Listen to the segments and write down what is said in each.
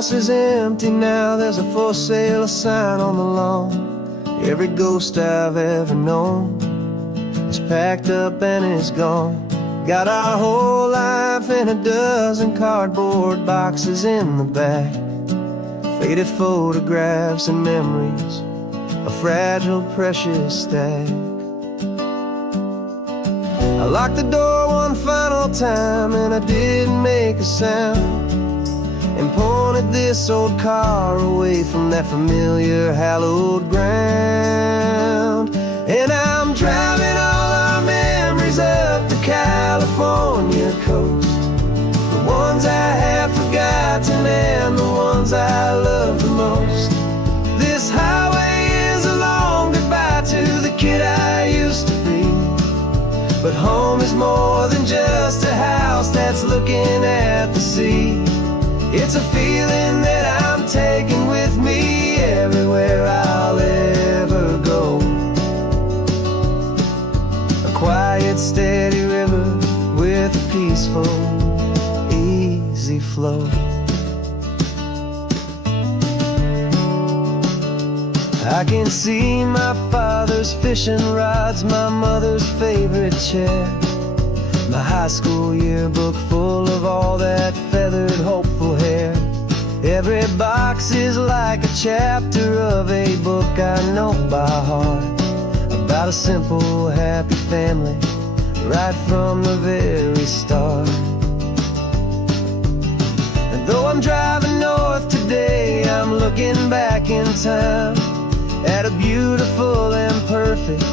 house is empty now, there's a for sale sign on the lawn. Every ghost I've ever known is packed up and is gone. Got our whole life in a dozen cardboard boxes in the back. Faded photographs and memories, a fragile, precious stack. I locked the door one final time and I didn't make a sound, and pointed this old car away from that familiar hallowed ground. And I'm driving all our memories up the California coast, the ones I have forgotten and the ones I love the most. This highway is a long goodbye to the kid I used to be, but home is more than just a house that's looking at the sea. It's a feeling that I'm taking with me everywhere I'll ever go. A quiet, steady river with a peaceful, easy flow. I can see my father's fishing rods, my mother's favorite chair, my high school yearbook full of all that feathered, hopeful hair. Every box is like a chapter of a book I know by heart, about a simple, happy family right from the very start. And though I'm driving north today, I'm looking back in time at a beautiful and perfect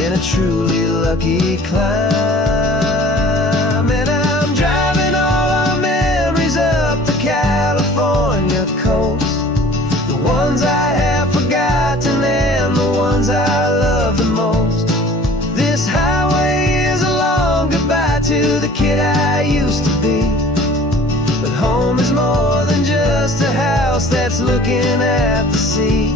and a truly lucky climb. And I'm driving all our memories up the California coast, the ones I have forgotten and the ones I love the most. This highway is a long goodbye to the kid I used to be, but home is more than just a house that's looking at the sea.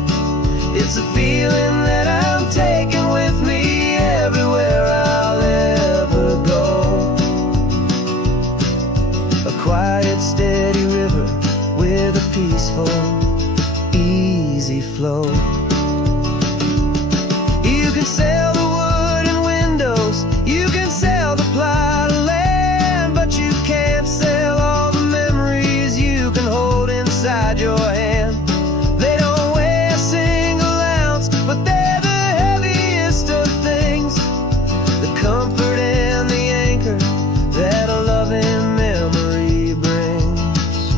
It's a feeling that I'm taking with me everywhere I'll ever go. A quiet, steady river with a peaceful, easy flow. You can sell the wood and windows, you can sell the plot of land, but you can't sell all the memories you can hold inside your hand. They don't weigh a single ounce, but they're the heaviest of things, the comfort and the anchor that a loving memory brings.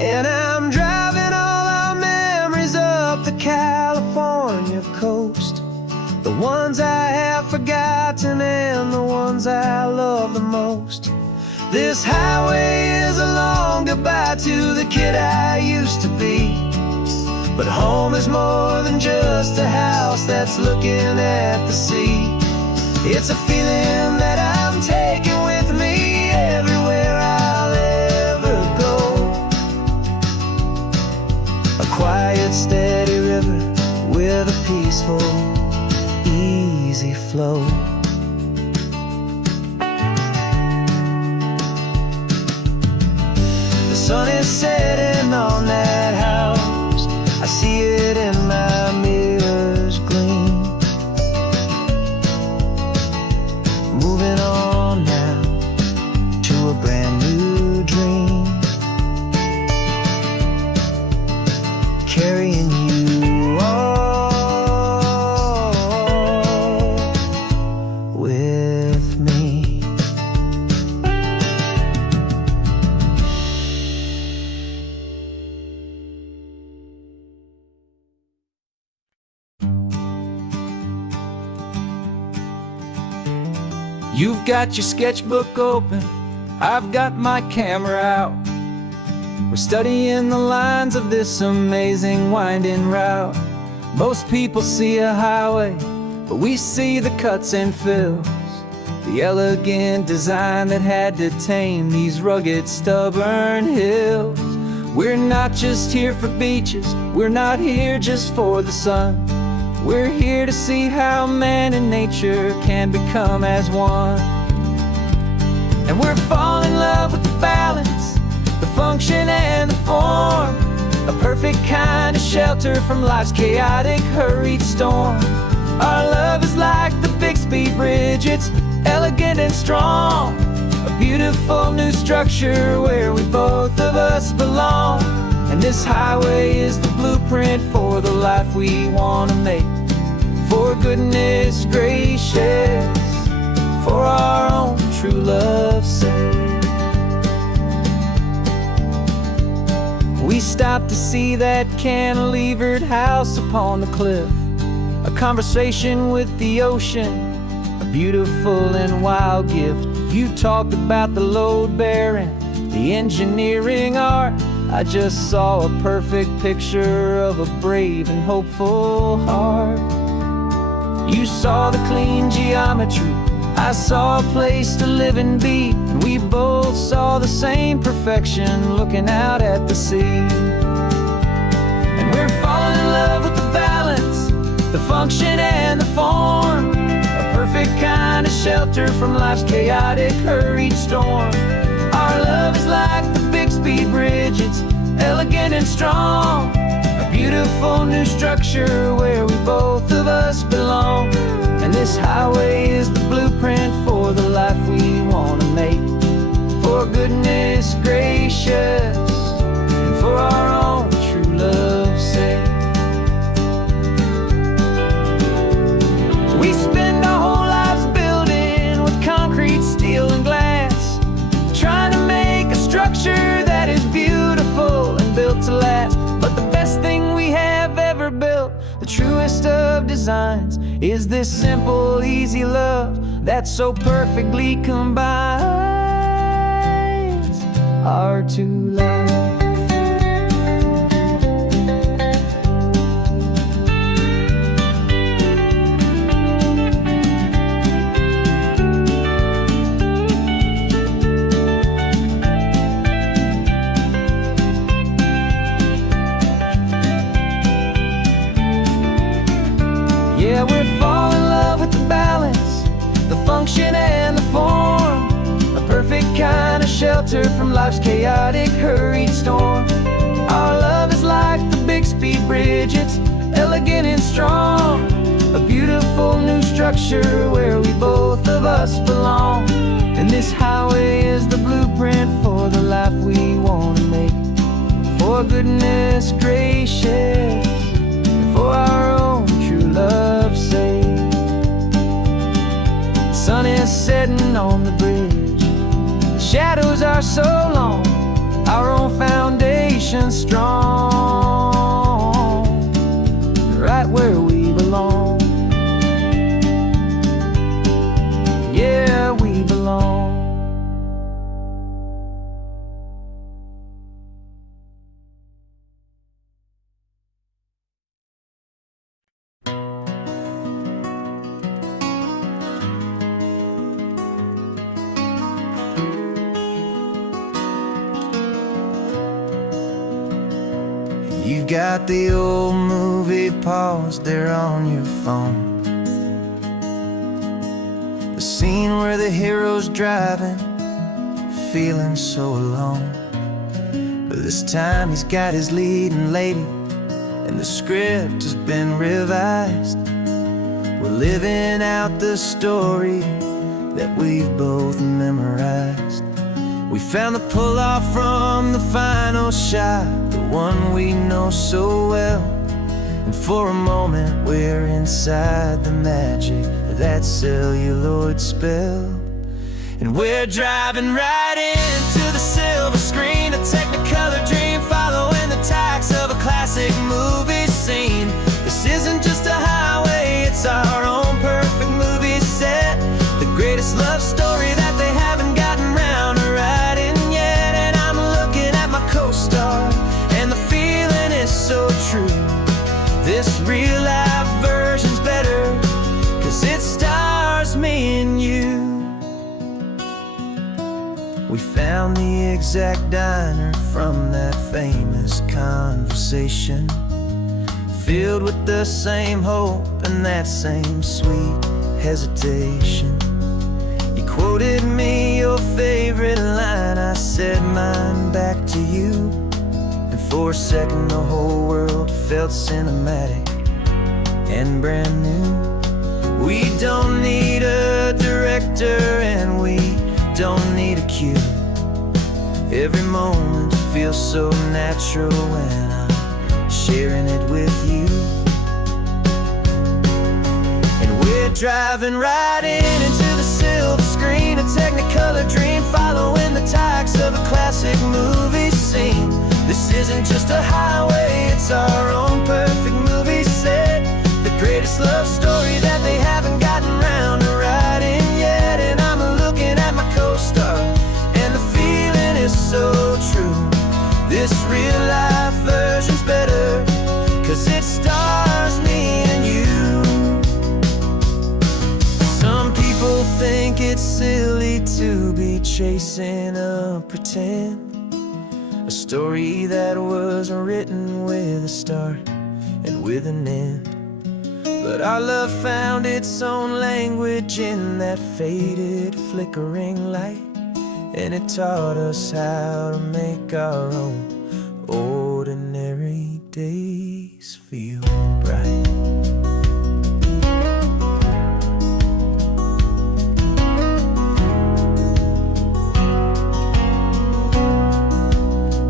And I'm driving all our memories up the California coast, the ones I have forgotten and the ones I love the most. This highway is a long goodbye to the kid I used to be, but home is more than just a house that's looking at the sea. It's a feeling that I'm taking with me everywhere I'll ever go. A quiet, steady river with a peaceful, easy flow. The sun is setting on that house, I see it in my mirror's gleam. Moving on now to a brand new dream, carrying you all with me. You've got your sketchbook open, I've got my camera out. We're studying the lines of this amazing winding route. Most people see a highway, but we see the cuts and fills, the elegant design that had to tame these rugged, stubborn hills. We're not just here for beaches, we're not here just for the sun. We're here to see how man and nature can become as one. And we're falling in love with the balance, the function and the form, a perfect kind of shelter from life's chaotic, hurried storm. Our love is like the Bixby Bridge, it's elegant and strong, a beautiful new structure where we both of us belong. And this highway is the blueprint for the life we want to make. For goodness gracious, for our own true love's sake. We stopped to see that cantilevered house upon the cliff, a conversation with the ocean, a beautiful and wild gift. You talked about the load bearing, the engineering art. I just saw a perfect picture of a brave and hopeful heart. You saw the clean geometry, I saw a place to live and be, and we both saw the same perfection looking out at the sea. And we're falling in love with the balance, the function and the form, a perfect kind of shelter from life's chaotic, hurried storm. Our love is like the Bixby Bridge, it's elegant and strong, a beautiful new structure where we both of us belong. And this highway is the blueprint for the life we want to make. For goodness gracious, and for our own true love's sake. We spend our whole lives building with concrete, steel, and glass, trying to make a structure that is beautiful and built to last. But the best thing we have ever built, the truest of designs, is this simple, easy love that so perfectly combines our two lives. Yeah, we're falling in love with the balance, the function and the form, a perfect kind of shelter from life's chaotic, hurried storm. Our love is like the Bixby Bridge, it's elegant and strong, a beautiful new structure where we both of us belong. And this highway is the blueprint for the life we want to make. For goodness gracious, for our own true love's sake. The sun is setting on the bridge, the shadows are so long, our own foundation strong, right where we belong. Yeah, we belong. You've got the old movie paused there on your phone, the scene where the hero's driving, feeling so alone. But this time he's got his leading lady, and the script has been revised. We're living out the story that we've both memorized. We found the pull-off from the final shot, the one we know so well. And for a moment we're inside the magic of that celluloid spell. And we're driving right into the silver screen, a Technicolor dream, following the tacks of a classic movie scene. This isn't just a highway, it's our own perfect movie set, the greatest love story that they haven't gotten round to writing yet. And I'm looking at my co-star, and the feeling is so true. This real life version's better, 'cause it stars me and you. We found the exact diner from that famous conversation, filled with the same hope and that same sweet hesitation. You quote quoted me your favorite line. I said mine back to you, and for a second the whole world felt cinematic and brand new. We don't need a director and we don't need a cue. Every moment feels so natural when I'm sharing it with you. And we're driving right into the silver screen, a Technicolor dream, following the tacks of a classic movie scene. This isn't just a highway, it's our own perfect movie set. The greatest love story that they haven't gotten round to writing yet. And I'm looking at my co-star, and the feeling is so true. This real life version's better, 'cause it stars me and you. Some people think it's silly to be chasing a pretend, a story that was written with a start and with an end. But our love found its own language in that faded, flickering light, and it taught us how to make our own ordinary days feel bright.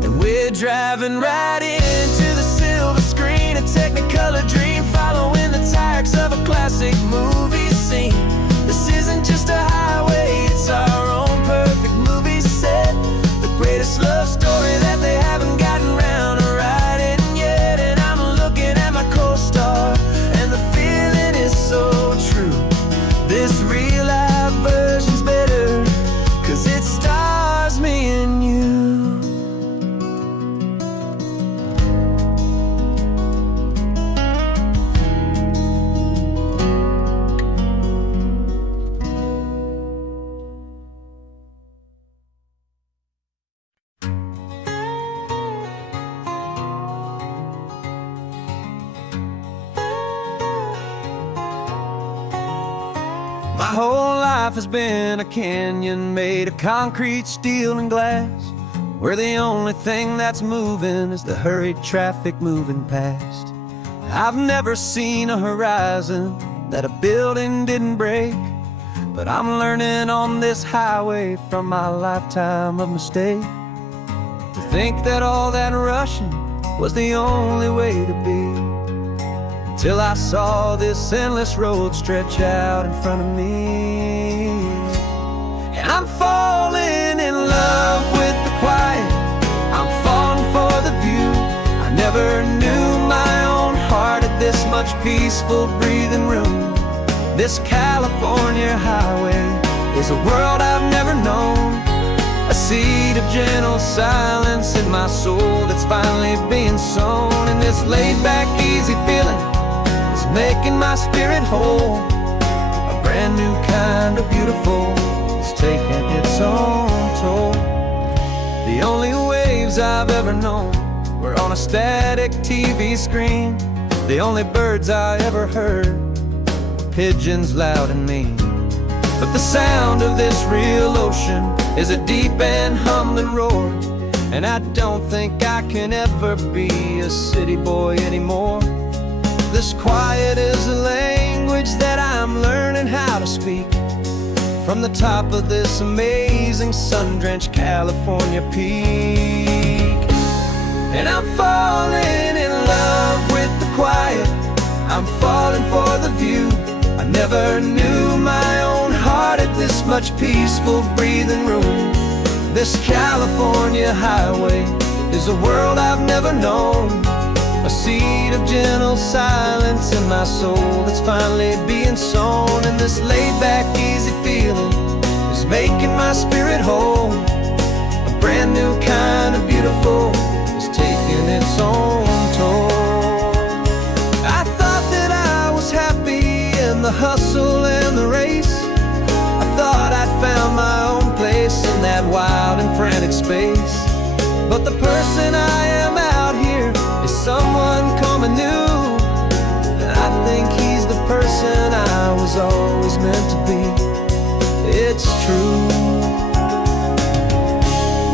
And we're driving right into the silver screen, a Technicolor dream, following the tacks of a classic movie scene. This isn't just a highway, it's our own perfect movie set. The greatest love story that they haven't gotten round to writing yet. And I'm looking at my co-star, and the feeling is so true. This real life version's better, 'cause it stars me and you. My whole life has been a canyon made of concrete, steel, and glass, where the only thing that's moving is the hurried traffic moving past. I've never seen a horizon that a building didn't break, but I'm learning on this highway from my lifetime of mistakes to think that all that rushing was the only way to be. Till I saw this endless road stretch out in front of me. And I'm falling in love with the quiet, I'm falling for the view. I never knew my own heart had this much peaceful breathing room. This California highway is a world I've never known, a seed of gentle silence in my soul that's finally being sown. And this laid-back, easy feeling making my spirit whole. A brand new kind of beautiful is taking its own toll. The only waves I've ever known were on a static TV screen. The only birds I ever heard were pigeons loud and mean. But the sound of this real ocean is a deep and humbling roar, and I don't think I can ever be a city boy anymore. This quiet is a language that I'm learning how to speak from the top of this amazing sun-drenched California peak. And I'm falling in love with the quiet, I'm falling for the view. I never knew my own heart had this much peaceful breathing room. This California highway is a world I've never known, a seed of gentle silence in my soul that's finally being sown. And this laid-back, easy feeling is making my spirit whole. A brand new kind of beautiful is taking its own toll. I thought that I was happy in the hustle and the race. I thought I'd found my own place in that wild and frantic space. But the person I am out here is someone coming new, and I think he's the person I was always meant to be. it's true.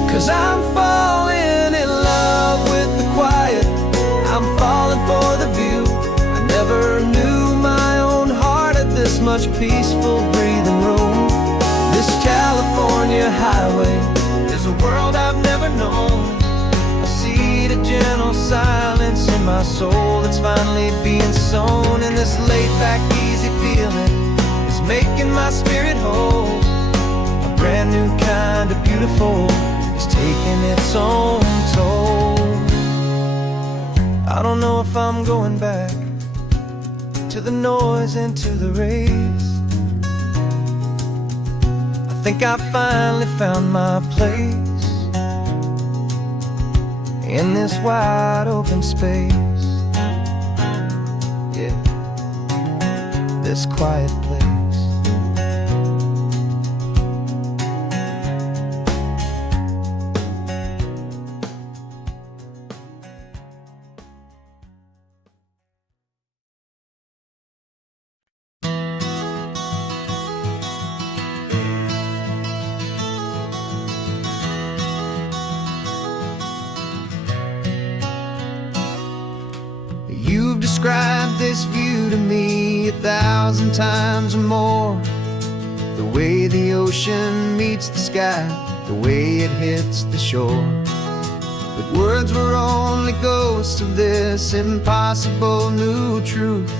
'Cause I'm falling in love with the quiet, I'm falling for the view. I never knew my own heart had this much peaceful breathing room. This California highway is a world I've never known. I see the gentle silence in my soul that's finally being sown. And this laid-back, easy feeling is making my spirit whole. A brand new kind of beautiful is taking its own toll. I don't know if I'm going back to the noise and to the race. I think I finally found my place in this wide open space. Yeah, this quiet place. You've described this view to me 1,000 times or more. The way the ocean meets the sky, the way it hits the shore. But words were only ghosts of this impossible new truth.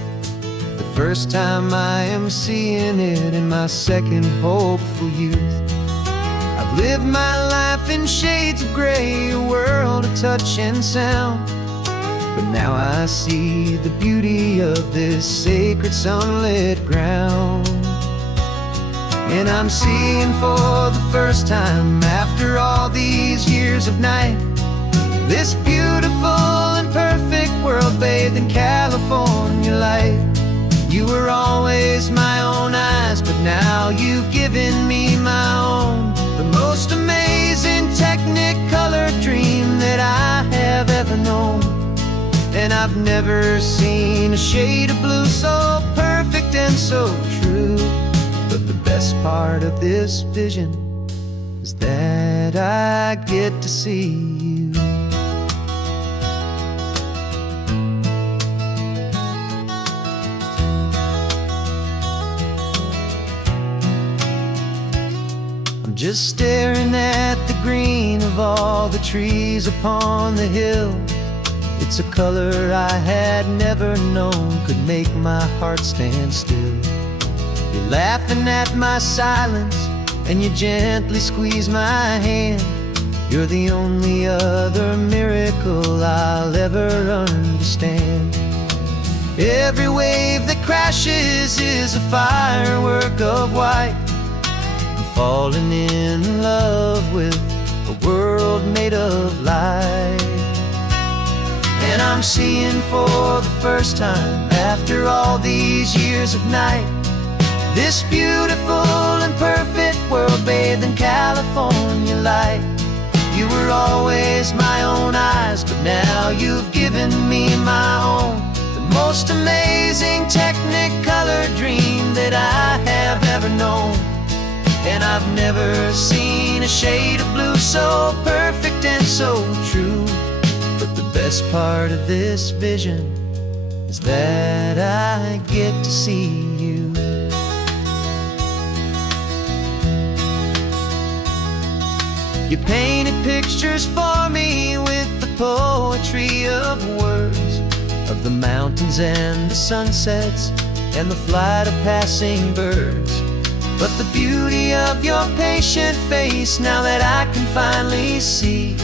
The first time I am seeing it in my second hopeful youth. I've lived my life in shades of gray, a world of touch and sound. But now I see the beauty of this sacred sunlit ground. And I'm seeing for the first time, after all these years of night, this beautiful and perfect world bathed in California light. You were always my own eyes, but now you've given me my own. The most amazing technicolor dream that I have ever known. And I've never seen a shade of blue so perfect and so true. But the best part of this vision is that I get to see you. I'm just staring at the green of all the trees upon the hill. It's a color I had never known could make my heart stand still. You're laughing at my silence, and you gently squeeze my hand. You're the only other miracle I'll ever understand. Every wave that crashes is a firework of white. I'm falling in love with a world made of light. And I'm seeing for the first time, after all these years of night, this beautiful and perfect world bathed in California light. You were always my own eyes, but now you've given me my own. The most amazing technicolor dream that I have ever known. And I've never seen a shade of blue so perfect and so true. But the best part of this vision is that I get to see you. You painted pictures for me with the poetry of words, of the mountains and the sunsets and the flight of passing birds. But the beauty of your patient face, now that I can finally see,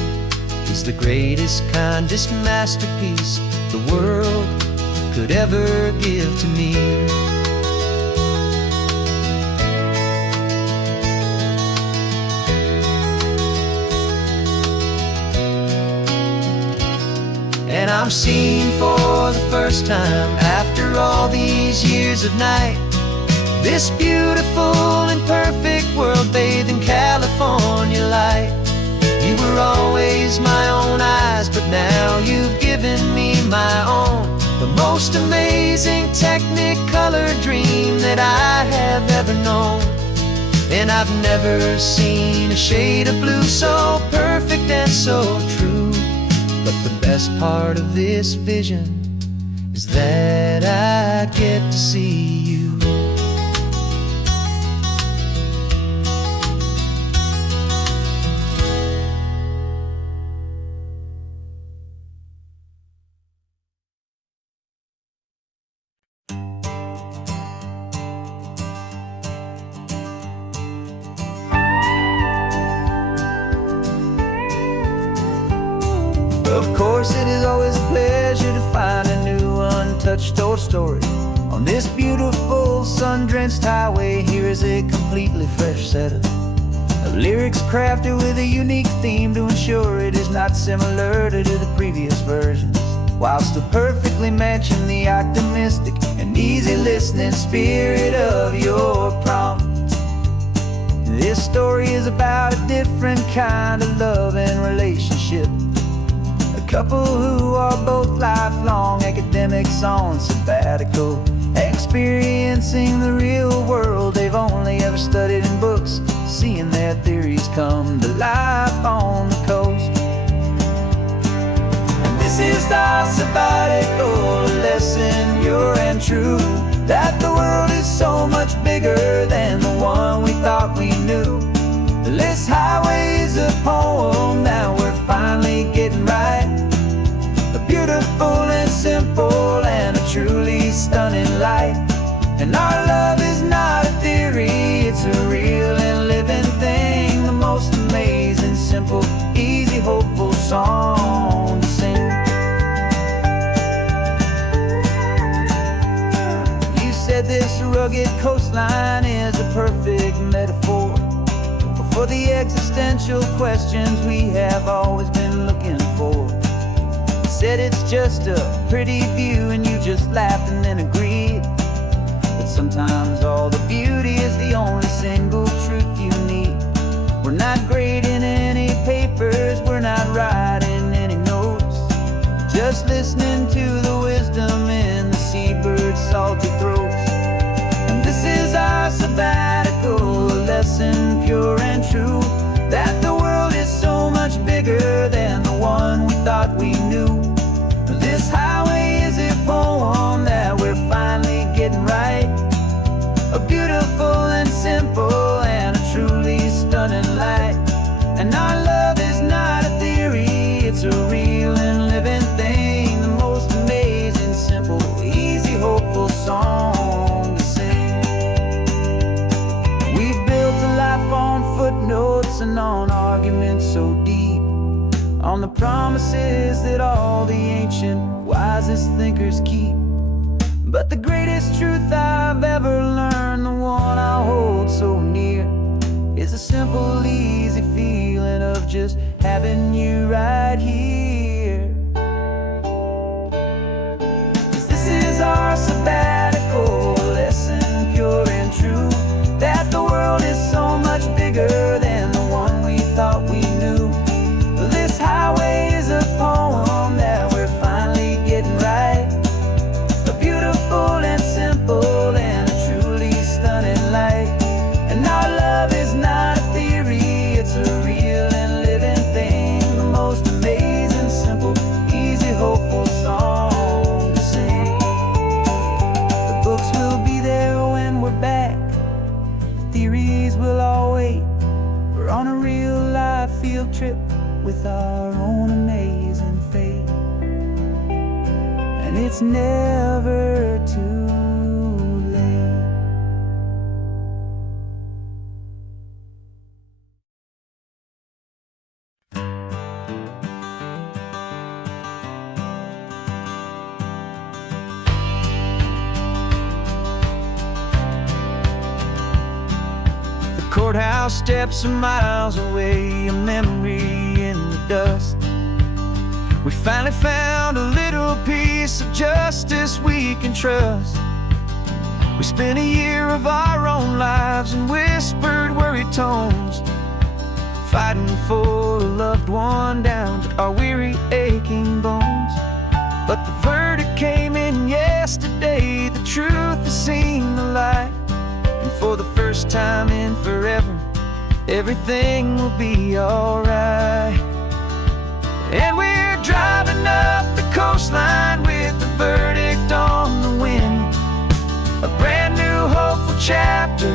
is the greatest, kindest masterpiece the world could ever give to me. And I'm seeing for the first time, after all these years of night, this beautiful and perfect world bathed in California light. You were always my own eyes, but now you've given me my own. The most amazing technicolor dream that I have ever known. And I've never seen a shade of blue so perfect and so true. But the best part of this vision is that I get to see you. Of course, it is always a pleasure to find a new untouched old story. On this beautiful sun-drenched highway, here is a completely fresh set of lyrics crafted with a unique theme to ensure it is not similar to the previous versions, while still perfectly matching the optimistic and easy listening spirit of your prompt. This story is about a different kind of love and relationship. Couple who are both lifelong academics on sabbatical, experiencing the real world they've only ever studied in books, seeing their theories come to life on the coast. And this is our sabbatical lesson, pure and true, that the world is so much bigger than the one we thought we knew. This highway is a poem that we're finally getting right. Beautiful and simple and a truly stunning light. And our love is not a theory, it's a real and living thing. The most amazing, simple, easy, hopeful song to sing. You said this rugged coastline is a perfect metaphor for the existential questions we have always been looking for. Said it's just a pretty view and you just laughed and then agreed. But sometimes all the beauty is the only single truth you need. We're not grading any papers, we're not writing any notes, just listening to the wisdom in the seabird's salty throats. And this is our sabbatical lesson, pure and true, that the world is so much bigger than the one we thought we knew. This highway is a poem that we're finally getting right. A beautiful and simple and a truly stunning light. And our love is not a theory, it's a real and living thing. The most amazing, simple, easy, hopeful song to sing. We've built a life on footnotes and on arguments so deep, on the promises that all the ancient, wisest thinkers keep. But the greatest truth I've ever learned, the one I hold so near, is a simple, easy feeling of just having you right here. 'Cause this is our sabbatical lesson, pure and true, that the world is so much bigger than the one we thought we knew. This highway is a poem that we're finally getting right. A beautiful and simple and a truly stunning light. And our love is not a theory, it's a real and living thing. The most amazing, simple, easy, hopeful song to sing. The books will be there when we're back, the theories will all wait. We're on a real life field trip with our own amazing fate. And it's never too late. The courthouse steps are miles away, a memory in the dust. We finally found a little piece of justice we can trust. We spent a year of our own lives in whispered, worried tones, fighting for a loved one down to our weary, aching bones. But the verdict came in yesterday, the truth has seen the light. And for the first time in forever, everything will be alright. And we're driving up the coastline with the verdict on the wind. A brand new hopeful chapter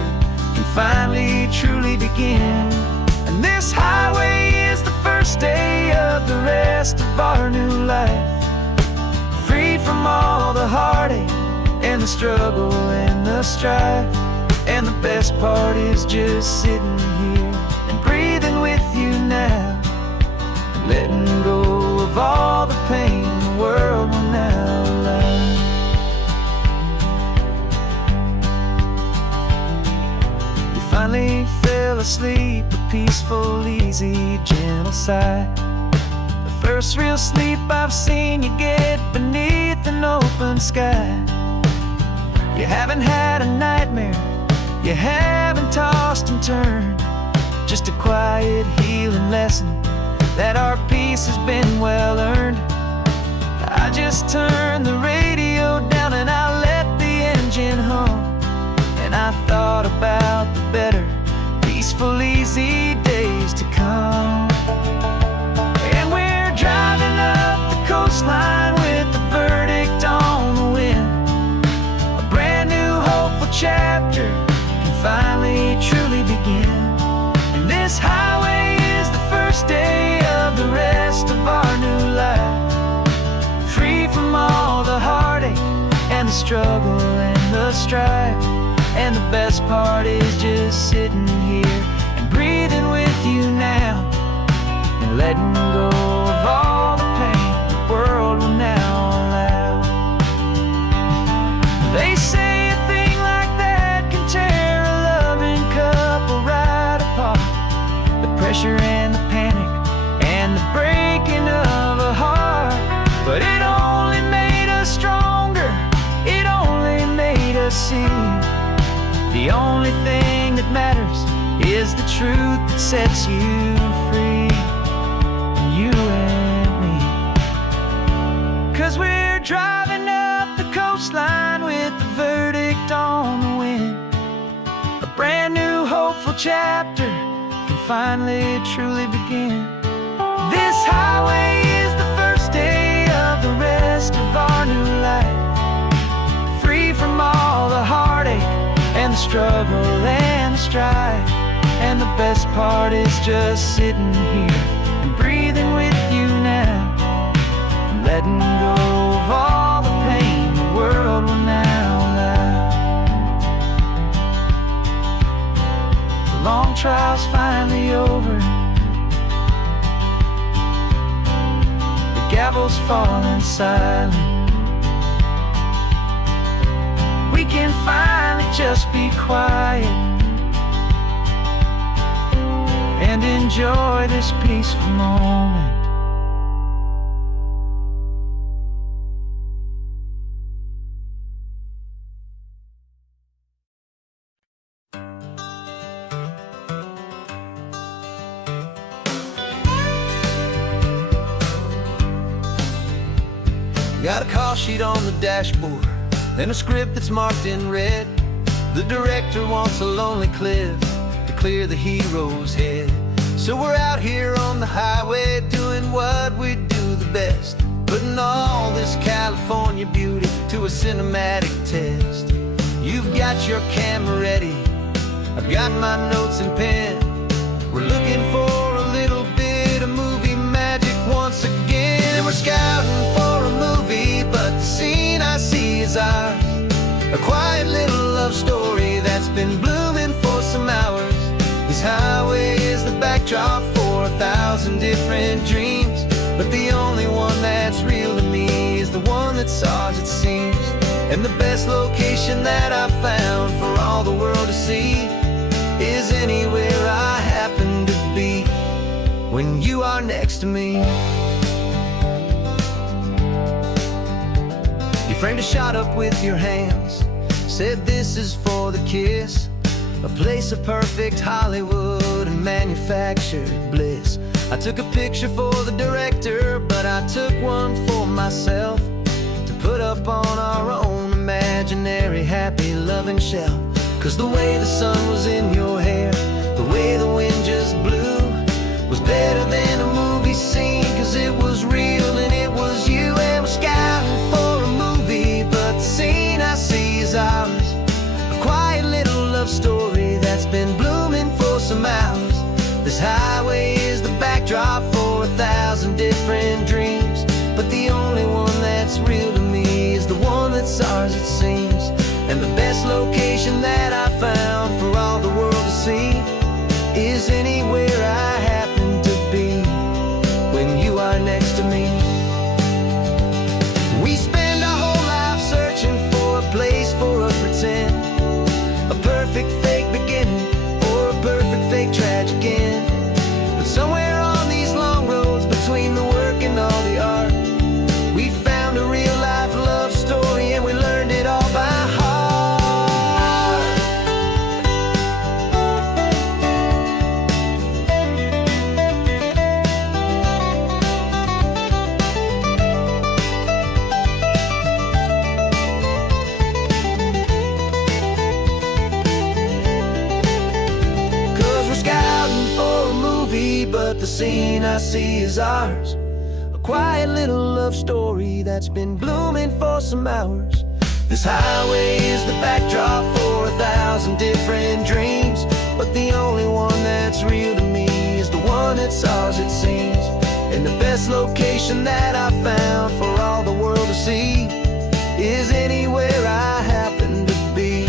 can finally truly begin. And this highway is the first day of the rest of our new life. Free from all the heartache and the struggle and the strife. And the best part is just sitting here and breathing with you now, and letting go of all the pain the world will now allow. You finally fell asleep, a peaceful, easy, gentle sigh. The first real sleep I've seen you get beneath an open sky. You haven't had a nightmare, you haven't tossed and turned, just a quiet healing lesson that our peace has been well earned. I just turned the radio down and I let the engine hum, and I thought about the better, peaceful, easy days to come. And we're driving up the coastline with the verdict on the wind. A brand new hopeful chapter finally truly begin. And this highway is the first day of the rest of our new life. Free from all the heartache and the struggle and the strife. And the best part is just sitting here and breathing with you now, and letting go of all the pain the world will now allow. They say a thing like that can tear pressure and the panic and the breaking of a heart, but it only made us stronger, it only made us see the only thing that matters is the truth that sets you free, you and me. 'Cause we're driving up the coastline with the verdict on the wind. A brand new hopeful chapter finally truly begin. This highway is the first day of the rest of our new life. Free from all the heartache and the struggle and the strife. And the best part is just sitting here and breathing with you now, and letting go of all the pain the world will now allow. The long trial's finally over, the gavel's falling silent. We can finally just be quiet and enjoy this peaceful moment. Got a call sheet on the dashboard and a script that's marked in red. The director wants a lonely cliff to clear the hero's head. So we're out here on the highway doing what we do the best, putting all this California beauty to a cinematic test. You've got your camera ready, I've got my notes and pen. We're looking for a little bit of movie magic once again. And we're scouting for a movie, but the scene I see is ours. A quiet little love story that's been blooming for some hours. This highway is the backdrop for 1,000 different dreams, but the only one that's real to me is the one that's ours, it seems. And the best location that I've found for all the world to see is anywhere I happen to be when you are next to me. You framed a shot up with your hands, said this is for the kiss, a place of perfect Hollywood and manufactured bliss. I took a picture for the director, but I took one for myself to put up on our own imaginary happy loving shelf. 'Cause the way the sun was in your hair, the way the wind just blew was better than a movie scene, 'cause it was real and it was you. And we're scouting for a movie, but the scene I see is ours. A quiet little love story that's been blooming for some hours. This highway is the backdrop for 1,000 different dreams, but the only one that's real to me is the one that's ours, it seems. And the best location that I found for all the world to see is anywhere I happen to be when you are next to me. We spend our whole life searching for a place for a pretend, a perfect fake beginning or a perfect fake tragic end. But somewhere on these long roads between the work and all the art, we found a real life love story, and we learned it all by heart. 'Cause we're scouting for a movie, but the scene I see is ours. A quiet little love story that's been blooming for some hours. This highway is the backdrop for 1,000 different dreams, but the only one that's real to me is the one that's ours, it seems. And the best location that I found for all the world to see is anywhere I happen to be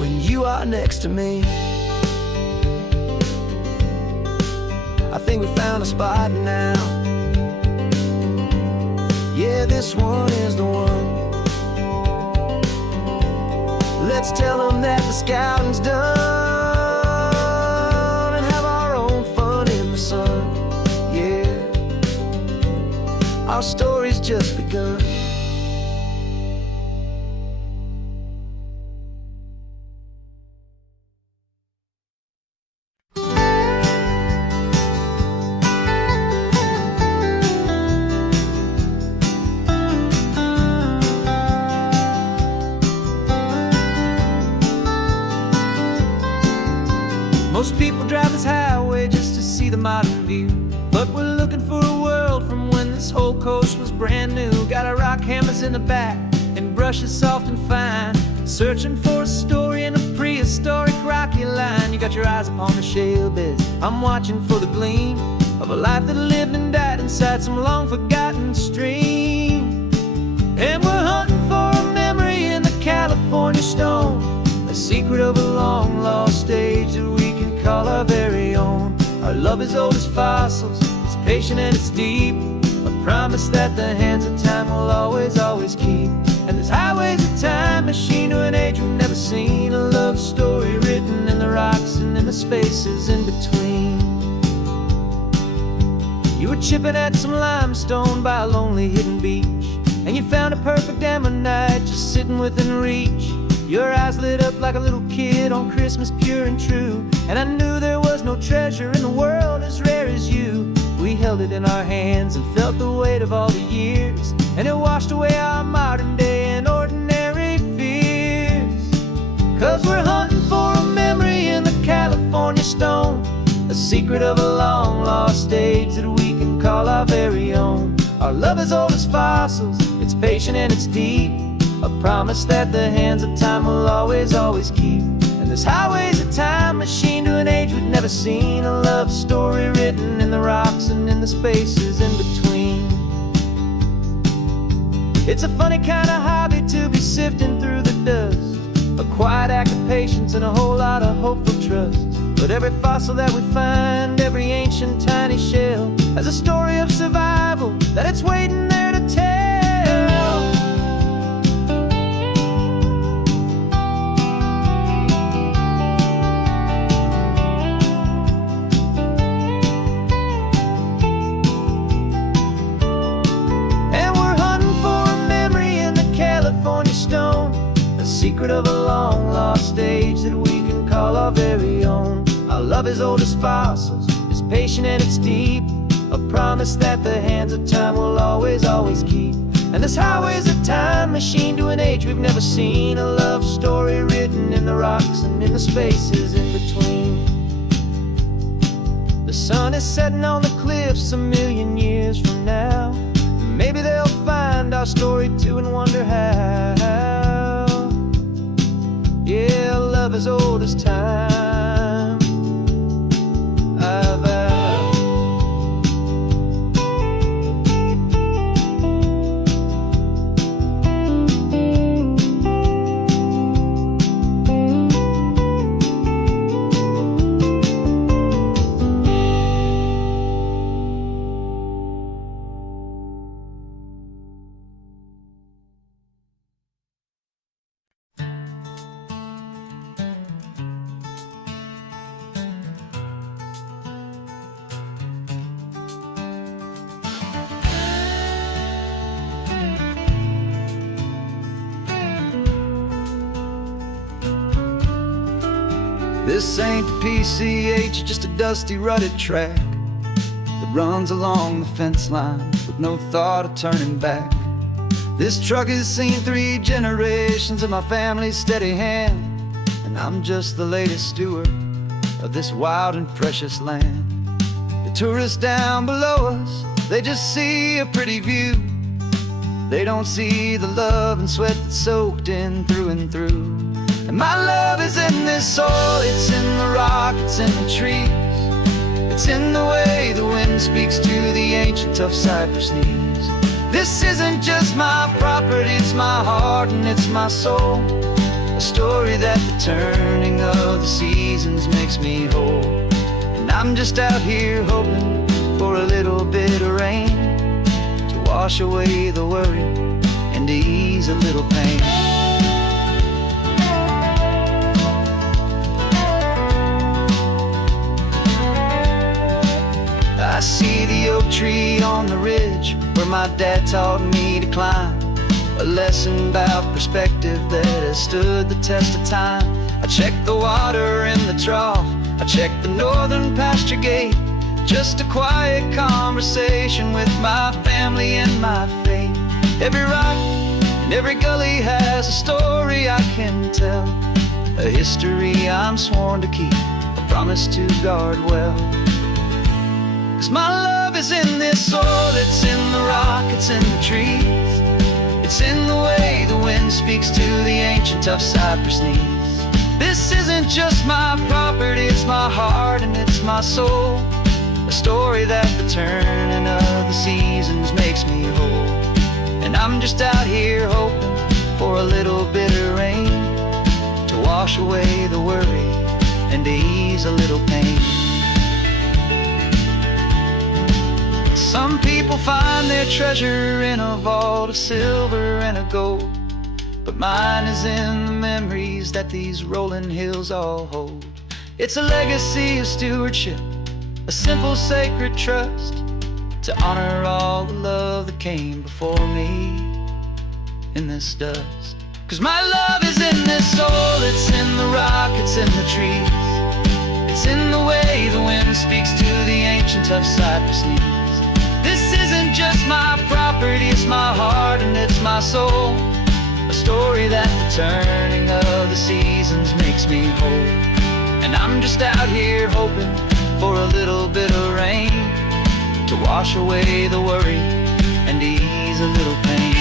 when you are next to me. I think we found a spot now. Yeah, this one is the one. Let's tell them that the scouting's done and have our own fun in the sun. Yeah, our story's just begun. Most people drive this highway just to see the modern view, but we're looking for a world from when this whole coast was brand new. Got our rock hammers in the back and brushes soft and fine, searching for a story in a prehistoric rocky line. You got your eyes upon the shale beds, I'm watching for the gleam of a life that lived and died inside some long forgotten stream. And we're hunting for a memory in the California stone, a secret of a long lost age that we can call our very own. Our love is old as fossils, it's patient and it's deep, a promise that the hands of time will always, always keep. And this highway's a time machine to an age we've never seen, a love story written in the rocks and in the spaces in between. You were chipping at some limestone by a lonely hidden beach, and you found a perfect ammonite just sitting within reach. Your eyes lit up like a little kid on Christmas, pure and true, and I knew there was no treasure in the world as rare as you. We held it in our hands and felt the weight of all the years, and it washed away our modern day and ordinary fears. 'Cause we're hunting for a memory in the California stone, a secret of a long lost age that we can call our very own. Our love is old as fossils, it's patient and it's deep, a promise that the hands of time will always, always keep. And this highway's a time machine to an age we've never seen, a love story written in the rocks and in the spaces in between. It's a funny kind of hobby to be sifting through the dust, a quiet act of patience and a whole lot of hopeful trust. But every fossil that we find, every ancient tiny shell, has a story of survival that it's waiting there to tell. Secret of a long lost age that we can call our very own. Our love is old as fossils, it's patient and it's deep, a promise that the hands of time will always, always keep. And this highway's a time machine to an age we've never seen, a love story written in the rocks and in the spaces in between. The sun is setting on the cliffs a million years from now. Maybe they'll find our story too and wonder how. Yeah, love as old as time. I vow. This ain't the PCH, just a dusty, rutted track that runs along the fence line with no thought of turning back. This truck has seen 3 generations of my family's steady hand, and I'm just the latest steward of this wild and precious land. The tourists down below us, they just see a pretty view. They don't see the love and sweat that's soaked in through and through. And my love is in this soil, it's in the rock, it's in the trees. It's in the way the wind speaks to the ancient tough cypress knees. This isn't just my property, it's my heart and it's my soul. A story that the turning of the seasons makes me whole. And I'm just out here hoping for a little bit of rain to wash away the worry and to ease a little pain. I see the oak tree on the ridge where my dad taught me to climb. A lesson about perspective that has stood the test of time. I check the water in the trough, I check the northern pasture gate. Just a quiet conversation with my family and my faith. Every rock and every gully has a story I can tell. A history I'm sworn to keep, a promise to guard well. 'Cause my love is in this soil, it's in the rock, it's in the trees. It's in the way the wind speaks to the ancient tough cypress knees. This isn't just my property, it's my heart and it's my soul. A story that the turning of the seasons makes me whole. And I'm just out here hoping for a little bit of rain to wash away the worry and to ease a little pain. Some people find their treasure in a vault of silver and a gold, but mine is in the memories that these rolling hills all hold. It's a legacy of stewardship, a simple sacred trust, to honor all the love that came before me in this dust. 'Cause my love is in this soil, it's in the rock, it's in the trees. It's in the way the wind speaks to the ancient tough cypress knees. This isn't just my property, it's my heart and it's my soul. A story that the turning of the seasons makes me whole. And I'm just out here hoping for a little bit of rain to wash away the worry and ease a little pain.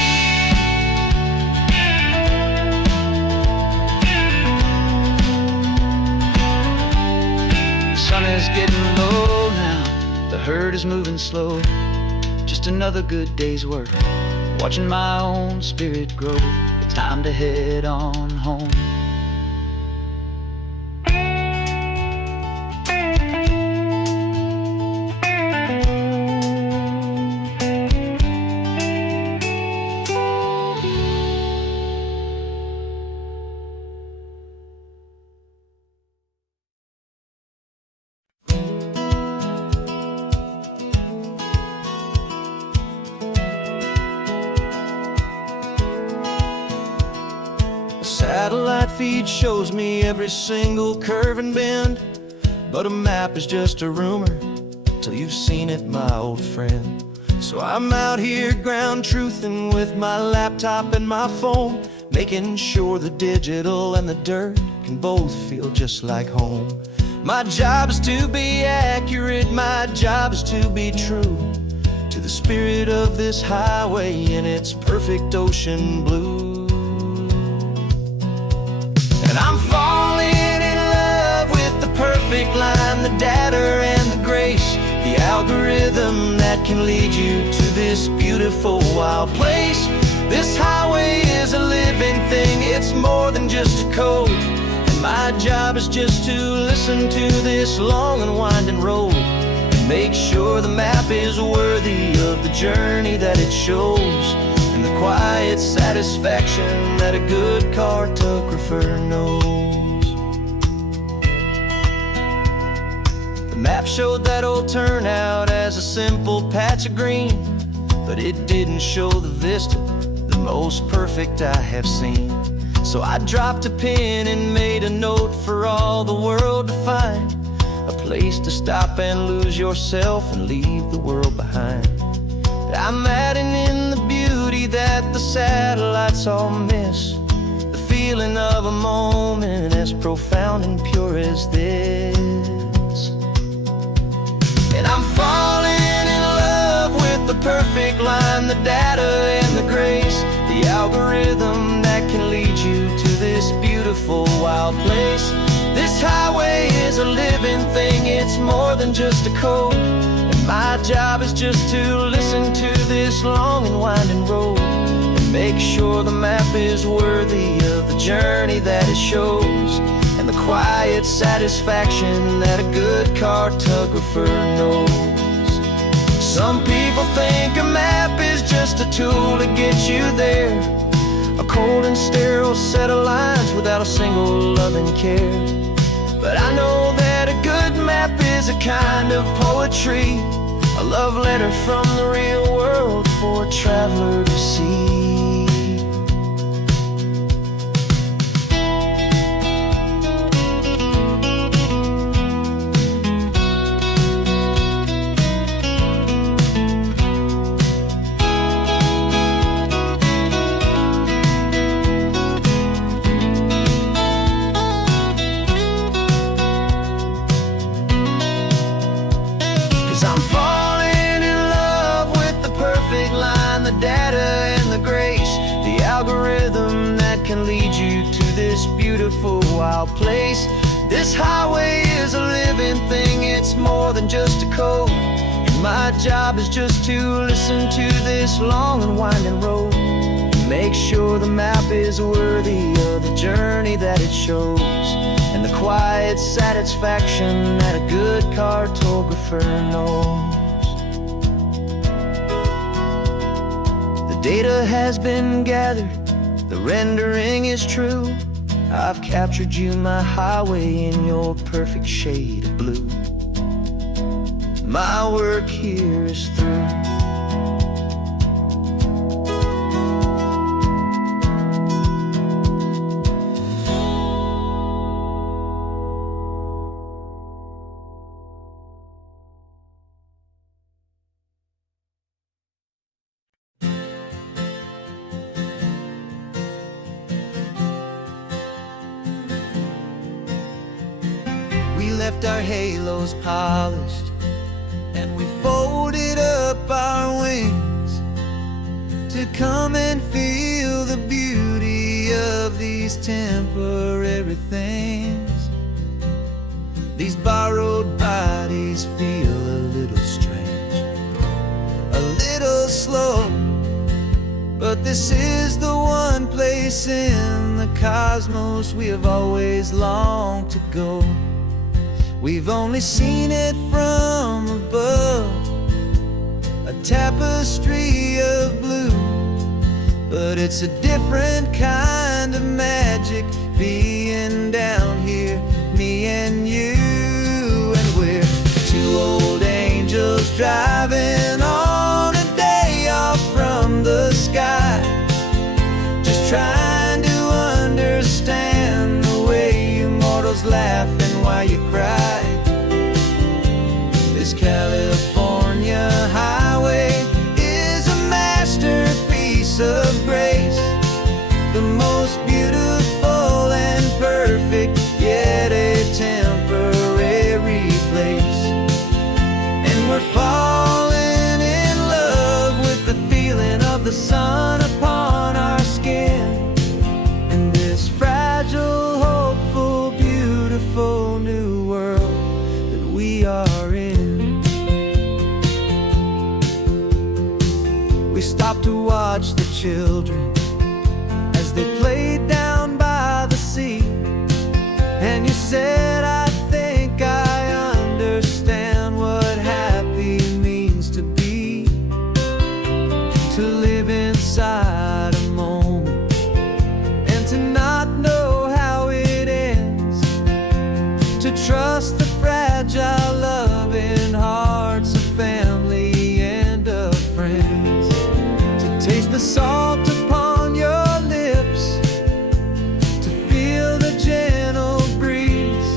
The sun is getting low now, the herd is moving slow. Just another good day's work, watching my own spirit grow. It's time to head on home. Satellite feed shows me every single curve and bend, but a map is just a rumor till you've seen it, my old friend. So I'm out here ground truthing with my laptop and my phone, making sure the digital and the dirt can both feel just like home. My job is to be accurate, my job is to be true to the spirit of this highway in its perfect ocean blue. And I'm falling in love with the perfect line, the data and the grace, the algorithm that can lead you to this beautiful wild place. This highway is a living thing, it's more than just a code. And my job is just to listen to this long and winding road and make sure the map is worthy of the journey that it shows, and the quiet satisfaction that a good cartographer knows. The map showed that old turnout as a simple patch of green, but it didn't show the vista, the most perfect I have seen. So I dropped a pin and made a note for all the world to find, a place to stop and lose yourself and leave the world behind. I'm adding in the beauty that the satellites all miss, the feeling of a moment as profound and pure as this. And I'm falling in love with the perfect line, the data and the grace, the algorithm that can lead you to this beautiful wild place. This highway is a living thing, it's more than just a code. And my job is just to listen to this long and winding road and make sure the map is worthy of the journey that it shows, and the quiet satisfaction that a good cartographer knows. Some people think a map is just a tool to get you there, a cold and sterile set of lines without a single loving care. But I know that a good map is a kind of poetry, a love letter from the real world for a traveler to see. I'm falling in love with the perfect line, the data and the grace, the algorithm that can lead you to this beautiful wild place. This highway is a living thing, it's more than just a code. And my job is just to listen to this long and winding road and make sure the map is worthy of the journey that it shows, and the quiet satisfaction that a good cartographer knows. The data has been gathered, the rendering is true. I've captured you, my highway, in your perfect shade of blue. My work here is through. We left our halos polished, and we folded up our wings to come and feel the beauty of these temporary things. These borrowed bodies feel a little strange, a little slow, but this is the one place in the cosmos we have always longed to go. We've only seen it from above, a tapestry of blue, but it's a different kind of magic being down here, me and you. And we're two old angels driving on a day off from the sky, just trying to understand the way you mortals laugh and why you cry. This California highway is a masterpiece of grace, the most beautiful and perfect, yet a temporary they played down by the sea. And you said, I think I understand what happy means to be, to live inside a moment and to not know how it ends, to trust the fragile loving hearts of family and of friends, to taste the salt upon your lips, to feel the gentle breeze,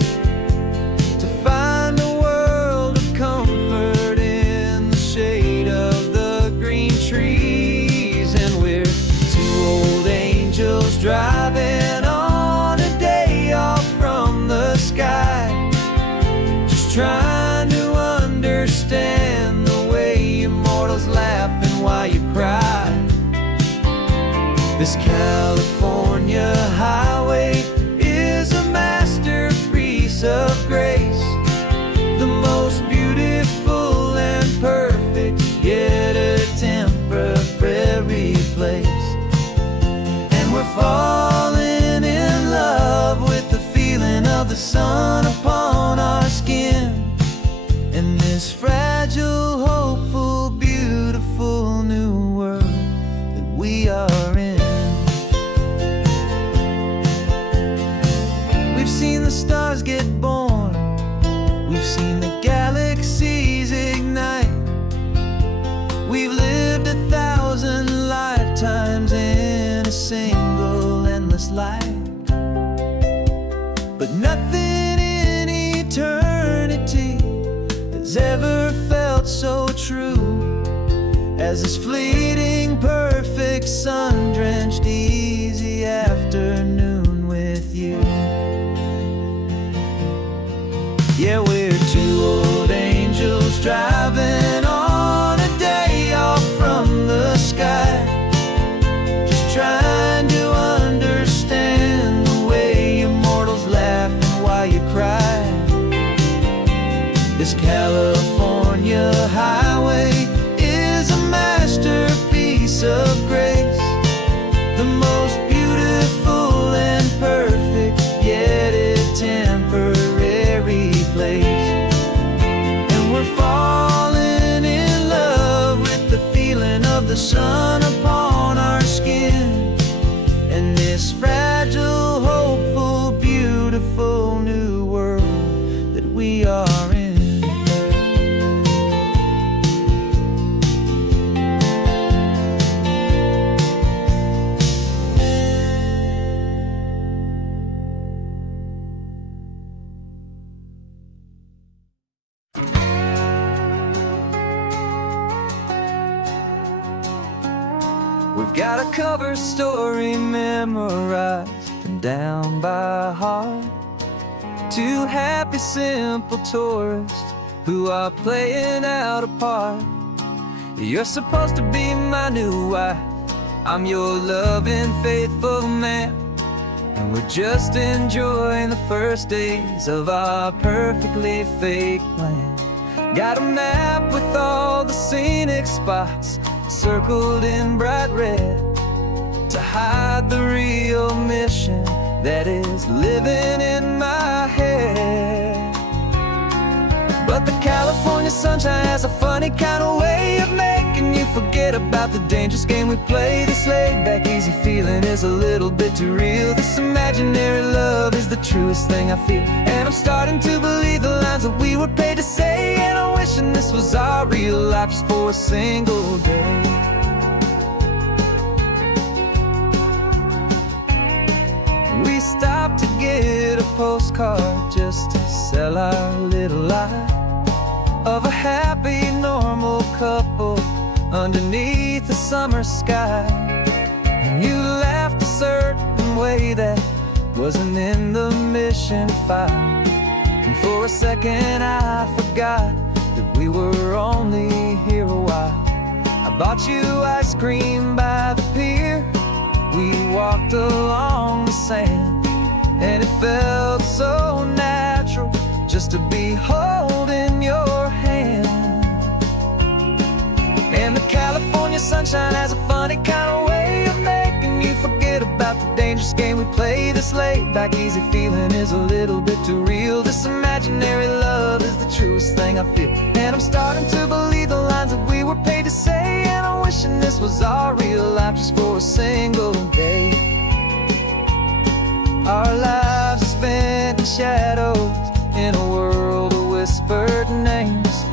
to find a world of comfort in the shade of the green trees. And we're two old angels driving on a day off from the sky, just trying to understand the way immortals laugh and why you cry. This California highway is a masterpiece of grace, the most beautiful and perfect, yet a temporary place. And we're falling in love with the feeling of the sun upon our skin, in this fragile, hopeful, beautiful new world that we are in. We've seen the stars get born, we've seen the galaxies ignite, we've lived 1,000 lifetimes in a single endless life. But nothing in eternity has ever felt so true as this fleeting, perfect, sun-drenched, easy afternoon with you. Yeah, we're two old angels driving on a day off from the sky, just trying to understand the way immortals laugh and why you cry. This California highway is a masterpiece of grace, the most beautiful and perfect, yet a temporary place. And we're falling in love with the feeling of the sun upon our skin, and this fragile, hopeful, beautiful new world that we are in. We've got a cover story memorized and down by heart, two happy, simple tourists who are playing out a part. You're supposed to be my new wife, I'm your loving, faithful man, and we're just enjoying the first days of our perfectly fake plan. Got a map with all the scenic spots circled in bright red to hide the real mission that is living in my head. But the California sunshine has a funny kind of way of making you forget about the dangerous game we play. This laid-back, easy feeling is a little bit too real. This imaginary love is the truest thing I feel, and I'm starting to believe the lines that we were paid to say. And I'm wishing this was our real life just for a single day. We stopped to get a postcard just to sell our little lie of a happy, normal couple underneath the summer sky. And you laughed a certain way that wasn't in the mission file, and for a second I forgot that we were only here a while. I bought you ice cream by the pier, we walked along the sand, and it felt so natural just to be holding your hand. And the California sunshine has a funny kind of way of making you forget about about the dangerous game we play. This laid back easy feeling is a little bit too real. This imaginary love is the truest thing I feel. And I'm starting to believe the lines that we were paid to say. And I'm wishing this was our real life just for a single day. Our lives are spent in shadows, in a world of whispered names,